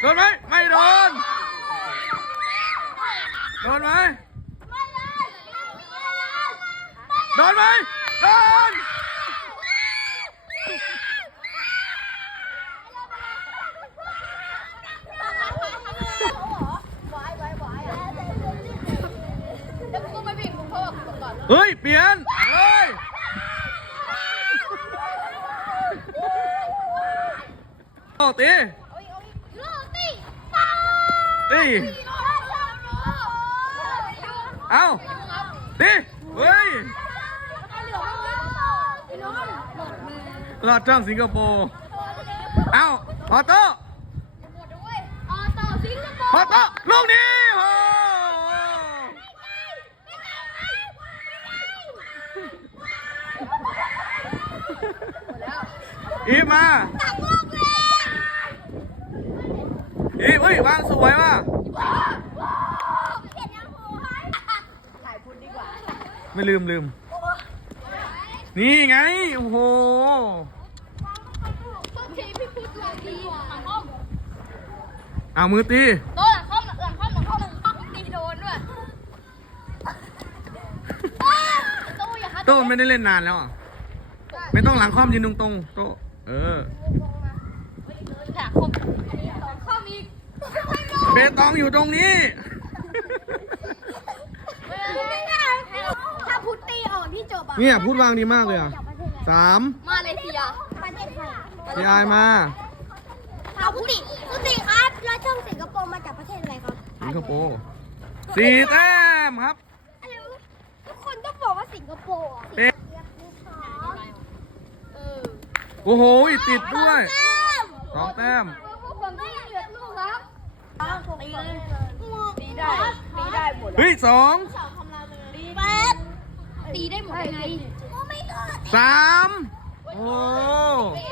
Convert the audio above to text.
โดนไหมไม่โดน โดนไหมโดนไหมโดนเดี๋ยวกูไม่วิ่งกูเพราะว่ากูก่อนเฮ้ย เปลี่ยน เฮ้ยโอ้ตี ตีเอาตีเฮ้ยลอดช่องสิงคโปร์เอาออโต้ออโต่อสิงคโปร์ออโต้ลูกนี้โอ้อีมา เฮ้ยวางสวยว่ะไม่ลืมลืม นี่ไง โอ้โหบางทีพี่พูดตัวดีหลังห้องเอามือตีโดนหลังห้องหลังห้องหลังห้องหลังห้องตีโดนด้วยตู้อย่าฮัทโต้ไม่ได้เล่นนานแล้วอะ ไม่ต้องหลังคอมยืนตรงๆโต้เออแถมคอมคอมอีกเบ ตองอยู่ตรงนี้ ถ้าพุตตีออกที่จบอะเนี่ยพูดวางดีมากเลยอะสามมาเลเซียประเทศไทยพีไอมาเอาพุติพุติครับ แล้วช่องสิงคโปร์มาจากประเทศอะไรครับ สิงคโปร์สี่แต้มครับ ทุกคนต้องบอกว่าสิงคโปร์อะเป๊ะเออโอ้โหติดด้วยสองแต้มพวกผมไม่เหลือลูกครับ ตีเลยตีได้ตีได้หมดเฮ้ยสองตีแป๊บตีได้หมดยังไงโอ้ไม่ก็สามโอ้ตี